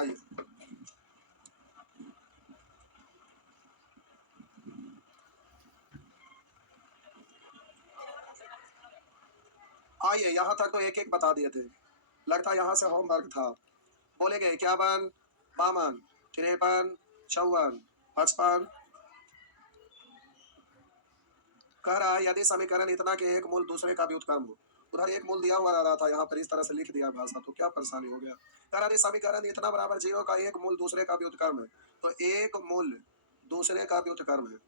आइए आइए यहाँ तक तो एक एक बता दिए थे। लगता है यहाँ से होमवर्क था। बोलेंगे 51, 52, 53, 54, 55। कह रहा है यदि समीकरण इतना कि एक मूल दूसरे का व्युत्क्रम हो। उधर एक मूल दिया हुआ रहा था, यहाँ पर इस तरह से लिख दिया भाषा, तो क्या परेशानी हो गया। कह रहा है समीकरण इतना बराबर 0 का एक मूल दूसरे का व्युत्क्रम है। तो एक मूल दूसरे का व्युत्क्रम है।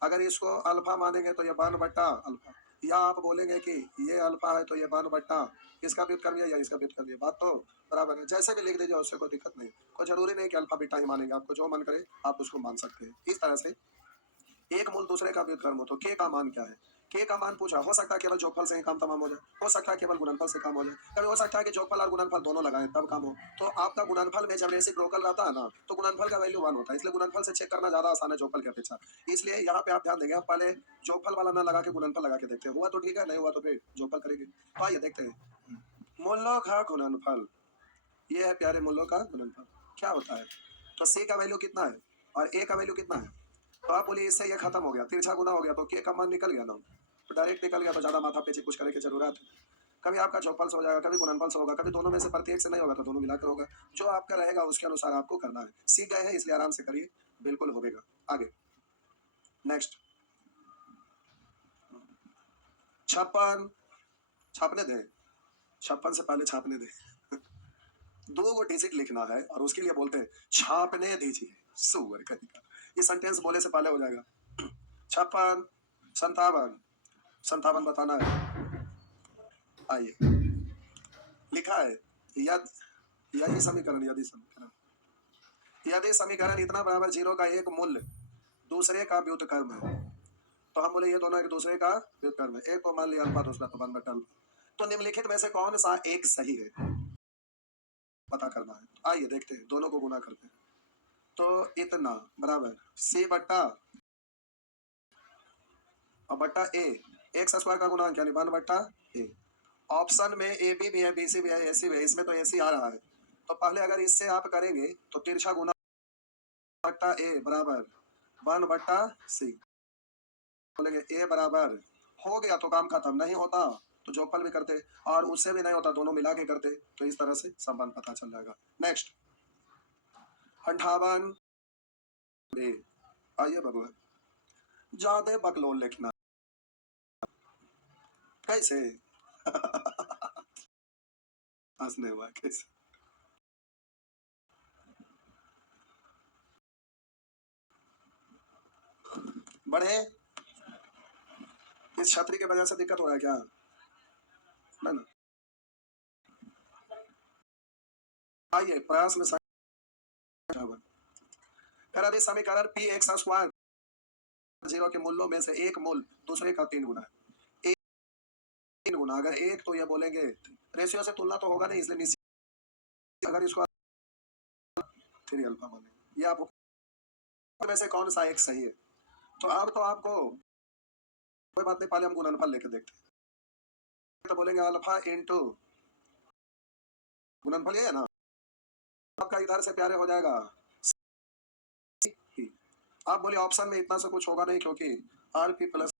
अगर इसको अल्फा मानेंगे तो ये 1 बट्टा अल्फा, या आप बोलेंगे कि ये अल्फा है तो ये 1 बट्टा इसका व्युत्क्रम या इसका व्युत्क्रम, ये बात तो बराबर है। जैसे भी लिख दीजिए, उससे कोई दिक्कत नहीं। कोई जरूरी नहीं कि अल्फा बीटा ही मानेंगे, आपको जो मन करे आप उसको मान सकते हैं। इस तरह से एक मूल दूसरे का व्युत्क्रम हो तो के का मान क्या है। के का मान पूछा, हो सकता है केवल जोगफल से ही काम तमाम हो जाए, हो सकता है केवल गुणनफल से काम हो जाए, कभी हो सकता है कि जोगफल और गुणनफल दोनों लगाएं तब काम हो। तो आपका गुणनफल में जब रेसिक लोकल रहता है ना, तो गुणनफल का वैल्यू 1 होता है, इसलिए गुणनफल से चेक करना ज्यादा आसान है जोगफल की अपेक्षा। इसलिए यहाँ पे आप ध्यान देंगे, हम पहले जोगफल वाला ना लगा के गुणनफल लगा के देखते हैं। हुआ तो ठीक है, नहीं हुआ तो फिर जोगफल करेंगे। तो आइए देखते हैं मूलों का गुणनफल। ये है प्यारे मूलों का गुणनफल क्या होता है। तो सी का वैल्यू कितना है और ए का वैल्यू कितना है। तो आप बोलिए इससे ये खत्म हो गया, तिरछा गुना हो गया तो के का मान निकल गया ना, तो डायरेक्ट निकल गया, तो ज्यादा माथा पेची कुछ करने की जरूरत है। कभी आपका जोगफल से हो जाएगा, कभी गुणनफल से होगा, कभी दोनों में से प्रत्येक से नहीं होगा तो दोनों मिलाकर होगा। जो आपका रहेगा उसके अनुसार आपको करना है। सीख गए हैं इसलिए आराम से करिए, बिल्कुल होगा। आगे नेक्स्ट 56 छापने दें, 56 से पहले छापने दें। 2 डिजिट लिखना है और उसके लिए बोलते हैं छापने दीजिए। सुअर कहीं का ये सेंटेंस बोले से पहले हो जाएगा। 56, 57, 57 बताना है। आइए लिखा है यद यदि समीकरण यदि समीकरण इतना बराबर 0 का एक मूल्य दूसरे का व्युत्क्रम है। तो हम बोले ये दोनों एक दूसरे का व्युत्क्रम है। एक को मान लिया अल्फा, दूसरा तो 1 बटा अल्फा। तो निम्नलिखित में से कौन सा एक सही है पता करना है। आइए देखते हैं, दोनों को गुना करते हैं। तो इतना बराबर सी बट्टा और बट्टा ए, एक्स स्क्वायर का गुणांक यानी 1 बट्टा ए। ऑप्शन में ए बी भी है, बी सी भी है, ए सी भी है, इसमें तो ए सी आ रहा है। तो पहले अगर इससे आप करेंगे तो तिरछा गुना बट्टा ए बराबर 1 बट्टा सी। बोलेंगे ए बराबर हो गया तो काम खत्म, नहीं होता तो जोगफल भी करते और उससे भी नहीं होता दोनों मिला के करते। तो इस तरह से संबंध पता चल जाएगा। नेक्स्ट 58 ए। आइए बबुआ, ज्यादा बकलोल लिखना कैसे। हंसने हुआ कैसे। बढ़े, इस छतरी के वजह से दिक्कत हो रहा है क्या। ना ना, आइए प्रयास में कर समीकरण पी एक्स स्क्वायर 0 के मूल्यों में से एक मूल दूसरे का 3 गुना है। 3 गुना अगर एक तो ये बोलेंगे रेशियो से तुलना तो होगा नहीं, इसलिए निश्चित अगर इसको 3 अल्फा मानेंगे। ये आपको में से कौन सा एक सही है। तो अब तो आपको कोई बात नहीं, पहले हम गुणनफल लेके देखते हैं। तो बोलेंगे अल्फा इंटू गुणनफल ये है ना, आपका इधर से प्यारे हो जाएगा। आप बोले ऑप्शन में इतना से कुछ होगा नहीं क्योंकि आर पी प्लस,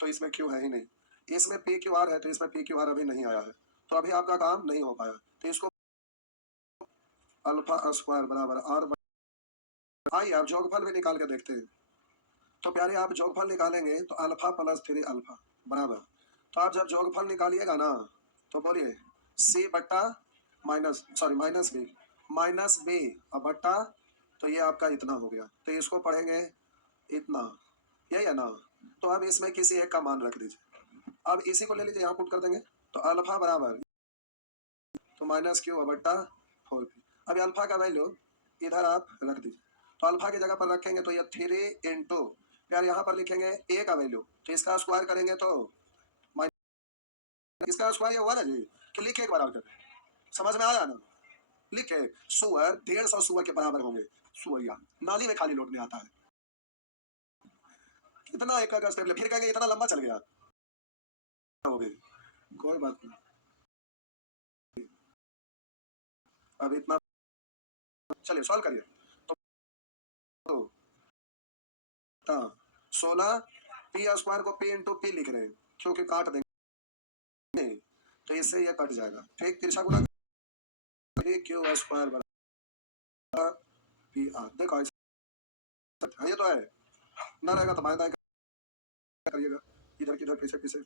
तो इसमें क्यू है ही नहीं, इसमें पी क्यू आर है, तो इसमें पी क्यू आर अभी नहीं आया है, तो अभी आपका काम नहीं हो पाया। तो इसको अल्फा स्क्वायर बराबर आर। आइए आप जोगफल भी निकाल के देखते हैं। तो प्यारे आप जोगफल निकालेंगे तो अल्फा प्लस 3 अल्फा बराबर, तो आप जब जोगफल निकालिएगा ना तो बोलिए सी बट्टा माइनस बी और बट्टा, तो ये आपका इतना हो गया। तो इसको पढ़ेंगे इतना, यही है ना। तो अब इसमें किसी एक का मान रख दीजिए। अब इसी को ले लीजिए, यहाँ पुट कर देंगे तो अल्फा बराबर तो माइनस क्यू बट्टा 4। अब अल्फा का वैल्यू इधर आप रख दीजिए, तो अल्फा की जगह पर रखेंगे तो ये 3 इंटू यार यहाँ पर लिखेंगे ए का वैल्यू, तो इसका स्क्वायर करेंगे तो इसका स्क्वायर ये हुआ ना जी, कि लिखे एक बार और समझ में आया ना। लिखे सुअर 150 सुअर के बराबर होंगे। सुअरिया नाली में खाली लौटने आता है। कितना एक का स्टेप ले, फिर कहेंगे इतना लंबा चल गया हो गई, कोई बात नहीं। अब इतना चलिए सॉल्व करिए। तो 16 पी स्क्वायर को पी इंटू पी लिख रहे हैं क्योंकि काट देंगे तो इससे ये कट जाएगा। ठीक, तिरछा गुना क्यू स्क्वायर बराबर पी आर। देखो ऐसा ये तो है, ना रहेगा तो बाएं दाएं करिएगा, इधर किधर पीछे पीछे।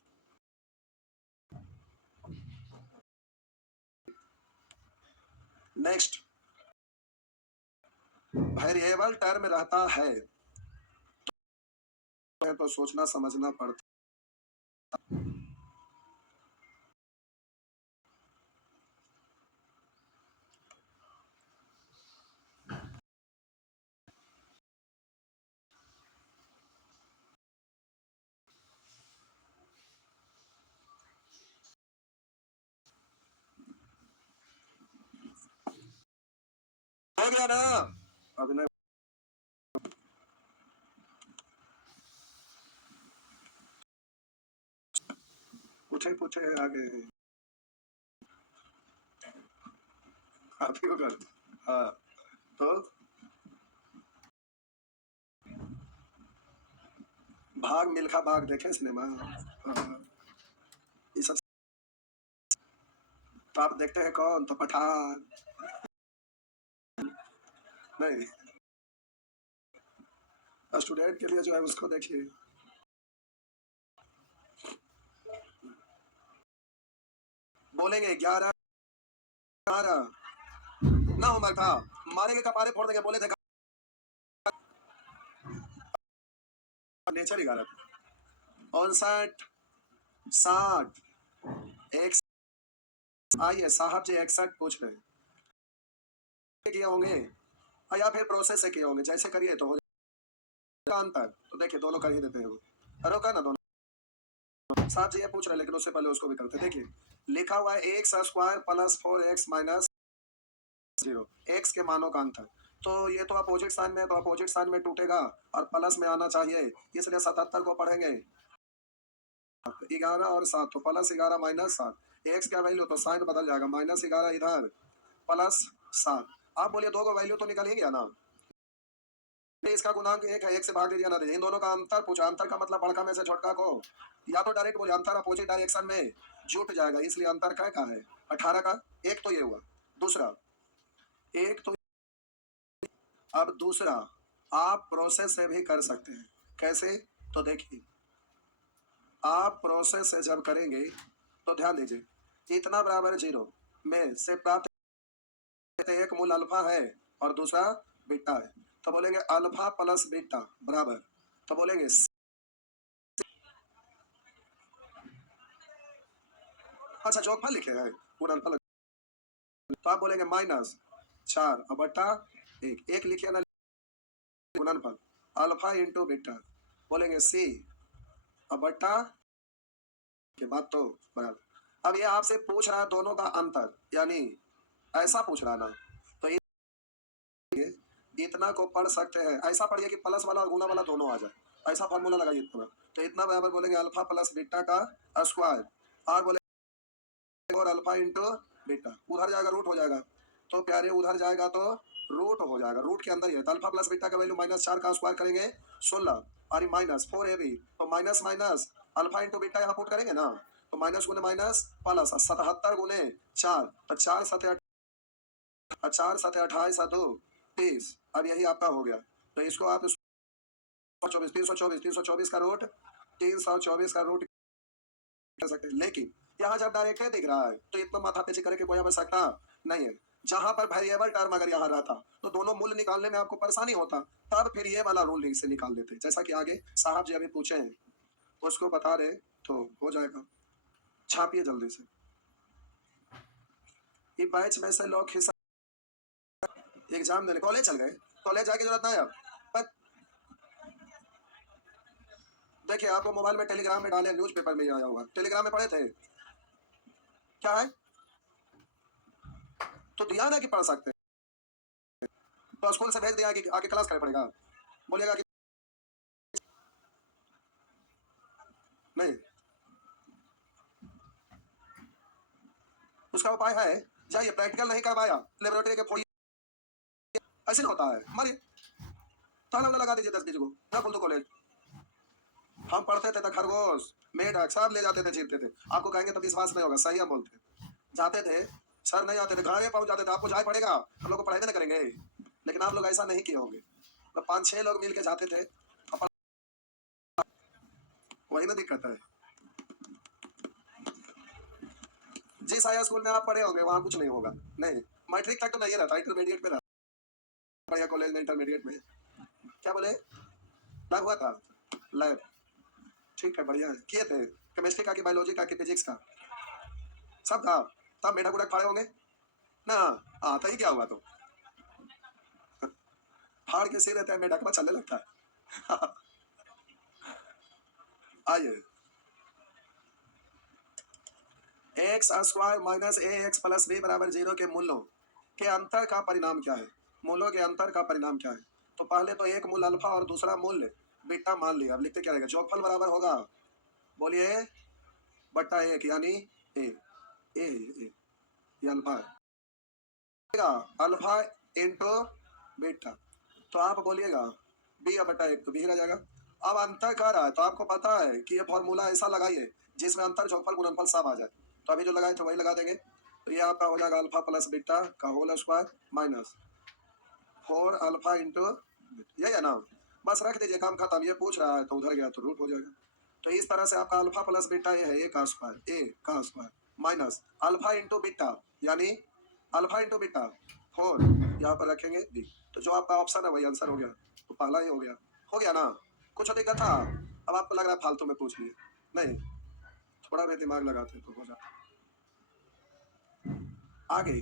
नेक्स्ट, वेरिएबल टर्म रहता है तो सोचना समझना पड़ता। हो गया ना? अब नहीं पूछे पूछे आगे आप ही को कर। हाँ तो भाग मिल्खा भाग देखे सिनेमा? ये सब तो आप देखते हैं कौन? तो पठान नहीं, स्टूडेंट के लिए जो है उसको देखिए। बोलेंगे 11 11 ना उम्र था, मारेंगे कपारे फोड़ देंगे। बोले थे नेचर 11 59 60 एक। आइए साहब जी 61 पूछ रहे हैं किए होंगे या फिर प्रोसेस से किए होंगे, जैसे करिए तो हो जाएगा अंतर। तो देखिए दोनों कर ही देते हैं वो, रोका ना दोनों। साहब जी ये पूछ रहे हैं लेकिन उससे पहले उसको भी करते। देखिए लिखा हुआ है x square plus 4x minus 0, x के मानों का अंतर। तो ये तो अपोजिट साइन में है तो अपोजिट साइन में टूटेगा और प्लस में आना चाहिए, इसलिए 77 को पढ़ेंगे 11 और 7 तो प्लस 11 माइनस 7। एक्स का वैल्यू तो साइन बदल जाएगा, माइनस 11 इधर प्लस 7। आप बोलिए दो को वैल्यू तो निकल ही गया ना? इसका गुणांक एक है, एक से भाग दीजिए ना दीजिए। इन दोनों का अंतर पूछा, अंतर का मतलब बड़का में से छोटका को, या तो डायरेक्ट बोले अंतर अपोजिट डायरेक्शन में जुट जाएगा, इसलिए अंतर क्या का है 18 का। एक तो ये हुआ, दूसरा एक तो अब दूसरा आप प्रोसेस से भी कर सकते हैं। कैसे? तो देखिए आप प्रोसेस से जब करेंगे तो ध्यान दीजिए इतना बराबर 0 में से प्राप्त एक मूल अल्फा है और दूसरा बीटा है। तो बोलेंगे अल्फा प्लस बीटा बराबर, तो बोलेंगे अच्छा जोगफल लिखे हैं गुणनफल, तो आप बोलेंगे माइनस 4 और बट्टा 1। एक लिखिए ना गुणनफल अल्फा इंटू बीटा, बोलेंगे सी और बट्टा के बाद तो बराबर। अब ये आपसे पूछ रहा है दोनों का अंतर, यानी ऐसा पूछ रहा ना, तो इतना को पढ़ सकते हैं। ऐसा पढ़िए कि प्लस वाला और गुना वाला दोनों आ जाए, ऐसा फॉर्मूला लगाइए इतना। तो इतना बराबर बोलेंगे अल्फा प्लस बीटा का स्क्वायर, और बोलेंगे और अल्फा इंटू बीटा। उधर जाएगा रूट हो जाएगा, तो प्यारे उधर जाएगा तो रूट हो जाएगा, रूट के अंदर ही है। तो अल्फा प्लस बीटा का वैल्यू -4 का स्क्वायर करेंगे 16 और माइनस 4ab, तो minus minus alpha into beta यहाँ पुट करेंगे ना, तो माइनस गुने माइनस प्लस 77 गुने 4, तो 4 7 4 7 28 2 30। अब यही आपका हो गया। तो इसको आप 324 का रूट 324 का रूट कर सकते हैं। लेकिन यहाँ जब डायरेक्ट दिख रहा है तो इतना माथा पीछे करे कि कोई आवश्यकता नहीं है। जहां पर वेरिएबल टर्म अगर यहाँ रहता तो दोनों मूल्य निकालने में आपको परेशानी होता, तब फिर ये वाला रूल से निकाल देते, जैसा कि आगे साहब जी अभी पूछे हैं उसको बता रहे तो हो जाएगा। छापिए जल्दी से। ये बैच में से लोग एग्जाम देने कॉलेज चल गए, कॉलेज जाके जरूरत नहीं है अब। देखिए आपको मोबाइल में टेलीग्राम में डाले, न्यूज़पेपर में आया हुआ, टेलीग्राम में पढ़े थे क्या है? तो दिया ना कि पढ़ सकते हैं, तो स्कूल से भेज दिया कि आके क्लास करना पड़ेगा, बोलेगा कि नहीं। उसका उपाय है, जाइए प्रैक्टिकल नहीं करवाया लेबोरेटरी के फोड़िए, ऐसे नहीं होता है। मारिए ताला वाला लगा दीजिए 10 बीस को ना खोल दो कॉलेज। हम पढ़ते थे तो खरगोश मेढक सब ले जाते थे चीरते थे। आपको कहेंगे तो विश्वास नहीं होगा, सही हम बोलते। जाते थे सर नहीं आते थे घरे पहुंच जाते थे। आपको जाए पड़ेगा, हम लोग को पढ़ाई नहीं करेंगे। लेकिन आप लोग ऐसा नहीं किए होंगे। तो 5-6 लोग मिल के जाते थे। वही ना दिक्कत है। जिस हाई स्कूल में आप पढ़े होंगे वहाँ कुछ नहीं होगा। नहीं मैट्रिक तक तो नहीं रहता, इंटरमीडिएट में रहता। बढ़िया कॉलेज में इंटरमीडिएट में क्या बोले लैब हुआ था। लैब ठीक है, बढ़िया है। किए थे केमिस्ट्री का कि बायोलॉजी का कि फिजिक्स का, सब था। तब मेढक उड़क फाड़े होंगे ना। हाँ तो ही क्या हुआ तो फाड़ के सिर रहता है मेढक में चलने लगता है। आइए एक्स स्क्वायर माइनस ए एक्स प्लस बी बराबर 0 के मूल्यों के अंतर का परिणाम क्या है। मूल्यों के अंतर का परिणाम क्या है। तो पहले तो एक मूल अल्फा और दूसरा मूल्य बीटा मान लिया। अब लिखते क्या रहेगा, जोगफल बराबर होगा बोलिए बट्टा एक यानी ए ए ए ये अल्फा है, अल्फा इंटू बीटा। तो आप बोलिएगा बी बट्टा एक तो बी रह जाएगा। अब अंतर कर रहा है तो आपको पता है कि ये फॉर्मूला ऐसा लगाइए जिसमें अंतर जोगफल गुणनफल सब आ जाए। तो अभी जो लगाए थे वही लगा देंगे। तो ये आपका हो जाएगा अल्फा प्लस बीटा का whole square minus 4 alpha into यही है ना। बस रख दीजिए, काम खत्म। ये पूछ रहा है तो उधर गया तो रूट हो जाएगा। तो इस तरह से आपका अल्फा प्लस बीटा ये है ए का square minus alpha into beta यानी अल्फा इंटू बीटा 4 यहाँ पर रखेंगे बी। तो जो आपका ऑप्शन है वही आंसर हो गया। तो पहला ही हो गया ना। कुछ दिक्कत था। अब आपको लग रहा है फालतू में पूछ लिए, नहीं थोड़ा भी दिमाग लगाते तो हो जाता। आगे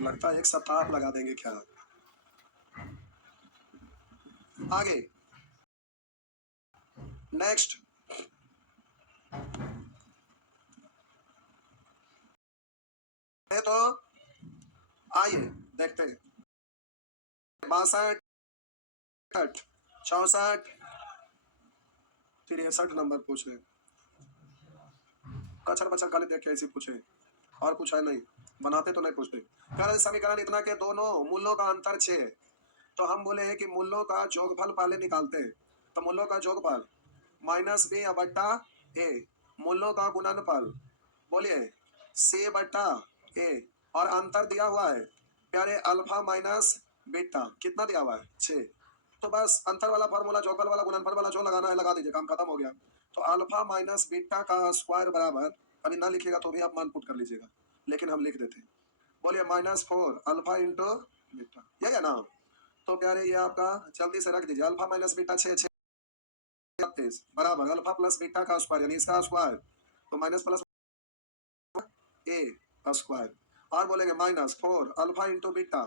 लगता है एक सप्ताह आप लगा देंगे क्या। आगे नेक्स्ट है तो आइए देखते हैं 62 64 63 नंबर पूछ रहे। कचर बचर खाली देख के ऐसे पूछे और कुछ है नहीं, बनाते तो नहीं पूछते। कारण समीकरण इतना के दोनों मूल्यों का अंतर 6 है। तो हम बोले हैं कि मूल्यों का जोगफल पहले निकालते हैं। तो मूल्यों का जोगफल माइनस बी बट्टा ए, मूल्यों का गुणनफल बोलिए सी बट्टा ए, और अंतर दिया हुआ है प्यारे अल्फा माइनस बीटा। कितना दिया हुआ है 6। तो बस अंतर वाला फॉर्मूला जोगफल वाला गुणनफल वाला जो लगाना है लगा दीजिए, काम खत्म हो गया। तो अल्फा माइनस बीटा का स्क्वायर बराबर, अभी ना लिखिएगा तो भी आप मान पुट कर लीजिएगा, लेकिन हम लिख देते हैं। बोलिए -4 अल्फा इंटू बीटा, यही है ना। तो प्यारे ये आपका जल्दी से रख दीजिए अल्फा माइनस बीटा 6 बराबर अल्फा प्लस बीटा का स्क्वायर यानी इसका स्क्वायर तो माइनस प्लस ए का स्क्वायर, और बोलेंगे -4 अल्फा इंटू बीटा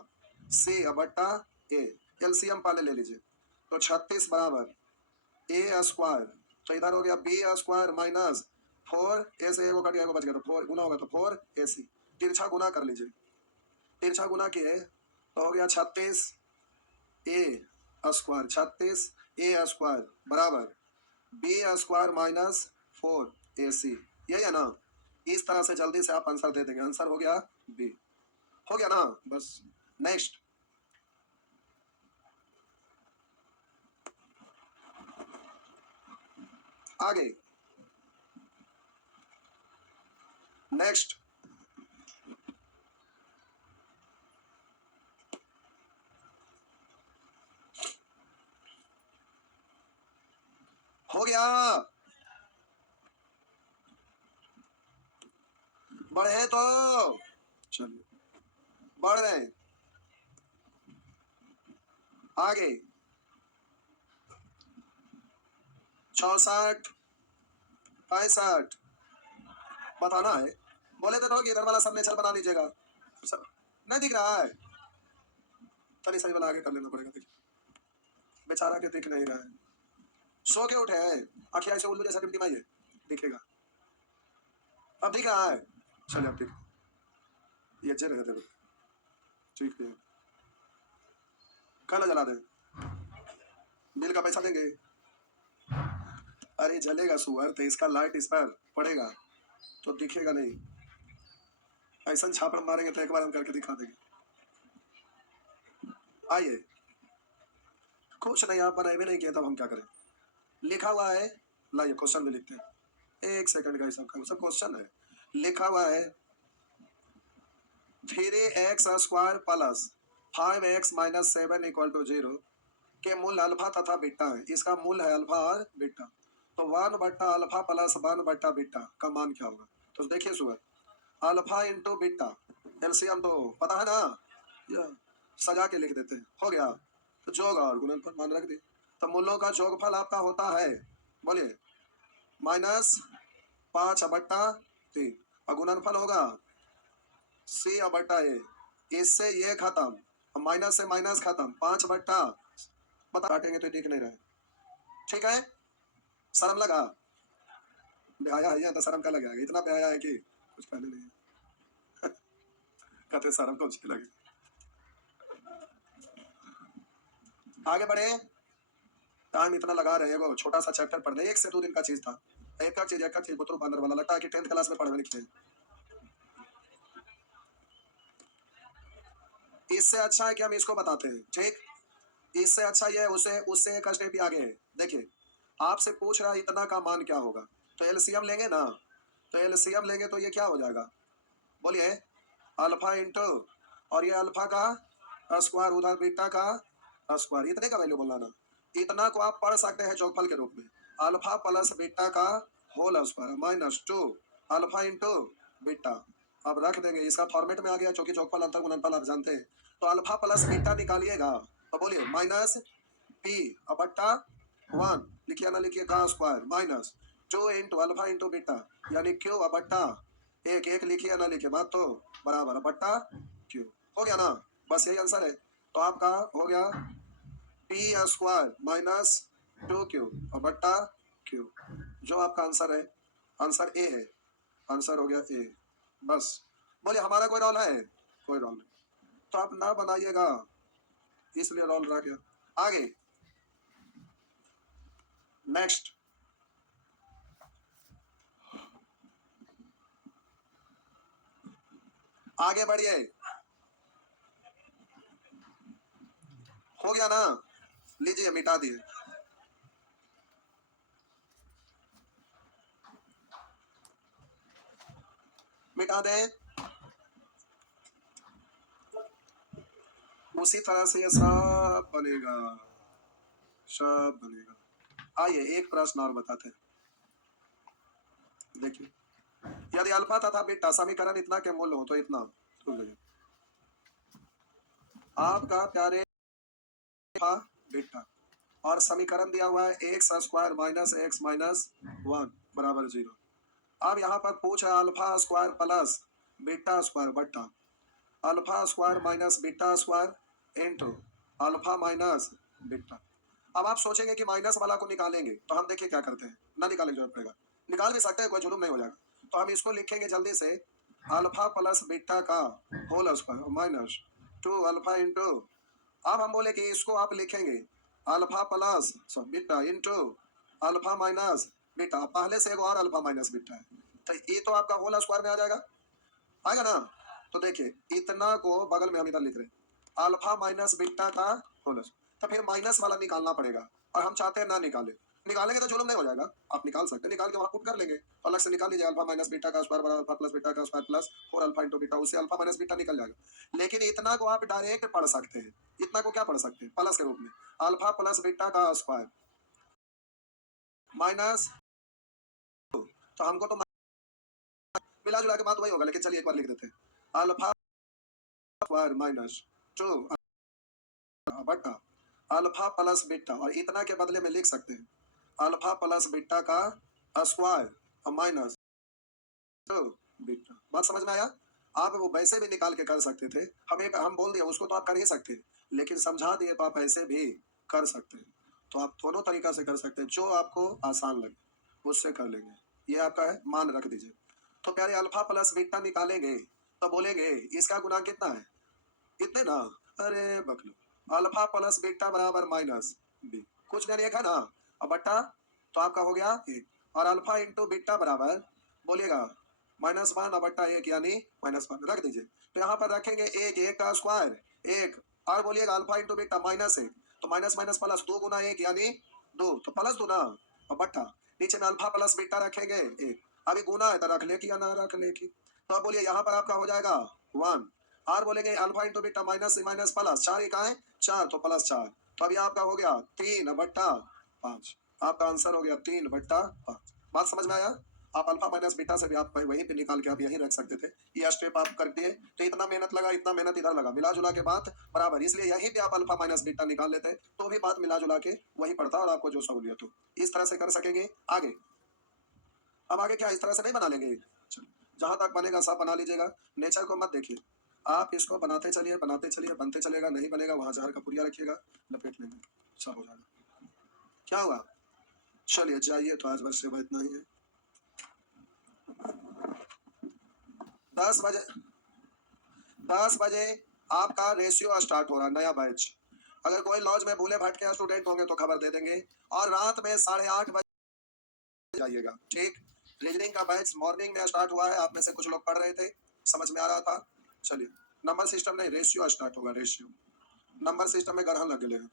सी बट्टा ए। एलसीएम पहले ले लीजिए। तो 36 बराबर ए स्क्वायर, तो इधर हो गया बी स्क्वायर माइनस 4 ए से एगो कट गया, एगो बच गया तो 4 गुना होगा तो 4 ए सी। तिरछा गुना कर लीजिए, तिरछा गुना किए तो हो गया 36 ए स्क्वायर 36 ए स्क्वायर बराबर बी स्क्वायर माइनस 4 ए सी, यही है ना। इस तरह से जल्दी से आप आंसर दे देंगे। आंसर हो गया बी, हो गया ना। बस नेक्स्ट आगे नेक्स्ट हो गया। बढ़े तो चलिए बढ़ रहे हैं आगे 64 65 बताना है। बोले तो कि इधर वाला सब नेचर बना लीजिएगा। सब नहीं दिख रहा है, तनी सही वाला आगे कर लेना पड़ेगा। देखिए बेचारा के दिख नहीं रहा है, सो के उठे हैं, आंखें ऐसे उल्लू जैसा टिमटिमाइए, दिखेगा। अब दिख रहा है, चलिए अब दिख ये अच्छे रहते हैं, ठीक है। कल जला दें, बिल का पैसा देंगे। अरे जलेगा सुअर तो इसका लाइट इस पर पड़ेगा तो दिखेगा नहीं। ऐसा छापड़ मारेंगे तो एक बार हम करके दिखा देंगे। आइए, कुछ नहीं, आप बनाए भी नहीं किए तब हम क्या करें। लिखा हुआ है, लाइए क्वेश्चन में लिखते हैं। एक सेकंड का सब क्वेश्चन है। लिखा हुआ है 3x² plus 5x minus 7 equal to 0 के मूल अल्फा तथा बीटा है। इसका मूल है अल्फा और बीटा। तो 1/अल्फा प्लस 1/बीटा का मान क्या होगा। तो देखिए सुबह, अल्फा इंटू बीटा एलसीएम तो पता है ना, या सजा के लिख देते हैं, हो गया। तो जोग और गुणनफल मान रख दिए। तो मूलों का जोगफल आपका होता है, बोलिए, -5/3 और गुणनफल होगा C/A। इससे ये खत्म, माइनस से माइनस खत्म, 5/, बता काटेंगे तो दिख नहीं रहा है। ठीक है, शर्म लगा, बेहाया है तो शर्म का लगा, इतना बेहाया है कि कुछ कहने नहीं है। कहते शर्म को अच्छी लगे। आगे बढ़े, टाइम इतना लगा रहे हो, छोटा सा चैप्टर पढ़ रहे, 1 से 2 दिन का चीज था। एक का चीज बुतरू बंदर वाला लगता है कि 10th क्लास में पढ़े लिखे। इससे अच्छा है कि हम इसको बताते हैं, ठीक। इससे अच्छा ये है, उसे उससे एक स्टेप ही आगे है। देखिए, आपसे पूछ रहा है इतना का मान क्या होगा, तो एलसीएम लेंगे ना। तो एलसीएम लेंगे तो ये क्या हो जाएगा, बोलिए, अल्फा इंटू, और ये अल्फा का स्क्वायर, उधर बीटा का स्क्वायर, इतने का वैल्यू बोलना ना। इतना को आप पढ़ सकते हैं जोगफल के रूप में, अल्फा प्लस बीटा का whole square -2 alpha into beta. अब रख देंगे, इसका फॉर्मेट में आ गया, क्योंकि जोगफल अंतर गुणनफल आप जानते हैं। तो अल्फा प्लस बीटा निकालिएगा, तो बोलिए माइनस पी बट्टा 1, लिखिए ना लिखिए, का square minus 2 into alpha into beta, यानी क्यू बट्टा एक, एक लिखिए ना लिखिए, बात तो बराबर, बट्टा क्यू। हो गया ना, बस यही आंसर है। तो आपका हो गया P² -2Q और बट्टा क्यू, जो आपका आंसर है, आंसर ए है। आंसर हो गया ए, बस। बोलिए, हमारा कोई रोल है, कोई रोल नहीं, तो आप ना बनाइएगा, इसलिए रोल रह गया। आगे नेक्स्ट, आगे बढ़िए। हो गया ना, लीजिए मिटा दिए। मिटा दें, उसी तरह से ये सब बनेगा, सब बनेगा। आइए एक प्रश्न और बताते हैं। देखिए, यदि अल्फा तथा बीटा समीकरण इतना के मूल हो तो इतना, आपका प्यारे अल्फा बीटा, और समीकरण दिया हुआ है x² माइनस x माइनस 1 बराबर 0। अब यहाँ पर पूछ रहा है alpha square plus beta square बट्टा alpha square minus beta square into alpha minus beta. अब आप सोचेंगे कि माइनस वाला को निकालेंगे, तो हम देखिए क्या करते हैं, ना निकालने की जरूरत पड़ेगा, निकाल भी सकते हैं, कोई जुलूम नहीं हो जाएगा। तो हम इसको लिखेंगे जल्दी से, अल्फा प्लस बीटा का whole square minus 2 alpha into, अब हम बोले कि इसको आप लिखेंगे alpha plus beta into alpha minus beta, पहले से एक और अल्फा माइनस बीटा है, तो ये तो आपका होल स्क्वायर में आ जाएगा, आएगा ना। तो देखिए, इतना को बगल में हम इधर लिख रहे हैं, अल्फा माइनस बीटा का होल, तो फिर माइनस वाला निकालना पड़ेगा, और हम चाहते हैं ना निकाले, निकालेंगे तो जुलम नहीं हो जाएगा, आप निकाल सकते हैं, निकाल के वहां पुट कर लेंगे, तो अलग से निकाल लीजिए, अल्फा माइनस बीटा का स्क्वायर बराबर अल्फा प्लस बीटा का square plus 4 alpha into beta, उससे अल्फा माइनस बीटा निकल जाएगा। लेकिन इतना को आप डायरेक्ट पढ़ सकते हैं, इतना को क्या पढ़ सकते हैं, प्लस के रूप में, अल्फा प्लस बीटा का स्क्वायर माइनस, तो हमको तो मिला जुला के बात वही होगा, लेकिन चलिए एक बार लिख देते हैं, अल्फा स्क्वायर माइनस 2 बट्टा अल्फा प्लस बीटा, और इतना के बदले में लिख सकते हैं अल्फा प्लस बीटा का स्क्वायर माइनस 2 बीटा। बात समझ में आया। आप वो वैसे भी निकाल के कर सकते थे, हम बोल दिया उसको तो आप कर ही सकते हैं, लेकिन समझा दिए तो आप ऐसे भी कर सकते हैं। तो आप दोनों तरीका से कर सकते हैं, जो आपको आसान लगे उससे कर लेंगे। ये आपका है, मान रख दीजिए। तो प्यारे अल्फा प्लस बीटा निकालेंगे तो बोलेंगे इसका गुना कितना है, इतने ना, अरे बकलो, अल्फा प्लस बीटा बराबर माइनस बी, कुछ नहीं एक है ना, अब बट्टा, तो आपका हो गया एक, और अल्फा इंटू बीटा बराबर, बोलिएगा -1 बट्टा 1 यानी -1 रख दीजिए। तो यहाँ पर रखेंगे 1 का स्क्वायर 1 और बोलिएगा अल्फा इंटू बीटा -1 तो माइनस माइनस प्लस 2 गुना 1 यानी 2 तो प्लस 2 ना और बट्टा नीचे में अल्फा प्लस बीटा रखेंगे 1 अभी गुना है तो रख ले कि या ना रख ले की। तो अब बोलिए यहाँ पर आपका हो जाएगा 1 और बोलेंगे अल्फा इंटू बीटा माइनस से माइनस प्लस 4 का है 4 तो प्लस 4 तो अभी आपका हो गया 3 बट्टा 5 आपका आंसर हो गया 3 बट्टा 5। बात समझ में आया? आप अल्फा माइनस बीटा से भी आप वहीं पे निकाल के आप यहीं रख सकते थे। ये स्टेप आप कर दिए तो इतना मेहनत लगा इतना मेहनत इधर लगा मिला जुला के बात बराबर इसलिए यहीं पे आप अल्फा माइनस बीटा निकाल लेते तो भी बात मिला जुला के वही पड़ता और आपको जो सहूलियत हो इस तरह से कर सकेंगे आगे। अब आगे क्या इस तरह से नहीं बना लेंगे? जहां तक बनेगा सब बना लीजिएगा। नेचर को मत देखिए आप इसको बनाते चलिए बनते चलेगा नहीं बनेगा वहां जहर का पुड़िया रखिएगा लपेट लेंगे सब हो जाएगा। क्या हुआ? चलिए जाइए तो आज बस सेवा इतना ही है। 10 बजे 10 बजे आपका रेशियो स्टार्ट हो रहा है नया बैच। अगर कोई लॉज में भूले भटके स्टूडेंट होंगे तो खबर दे देंगे और रात में 8:30 जाइएगा ठीक। रीजनिंग का बैच मॉर्निंग में स्टार्ट हुआ है आप में से कुछ लोग पढ़ रहे थे समझ में आ रहा था। चलिए नंबर सिस्टम नहीं रेशियो स्टार्ट होगा रेशियो नंबर सिस्टम में ग्रहण लग गए।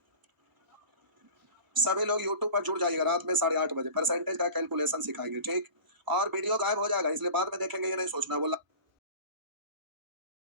सभी लोग यूट्यूब पर जुड़ जाइएगा रात में 8:30 बजे परसेंटेज का कैलकुलेशन सिखाएंगे ठीक। और वीडियो गायब हो जाएगा इसलिए बाद में देखेंगे ये नहीं सोचना बोला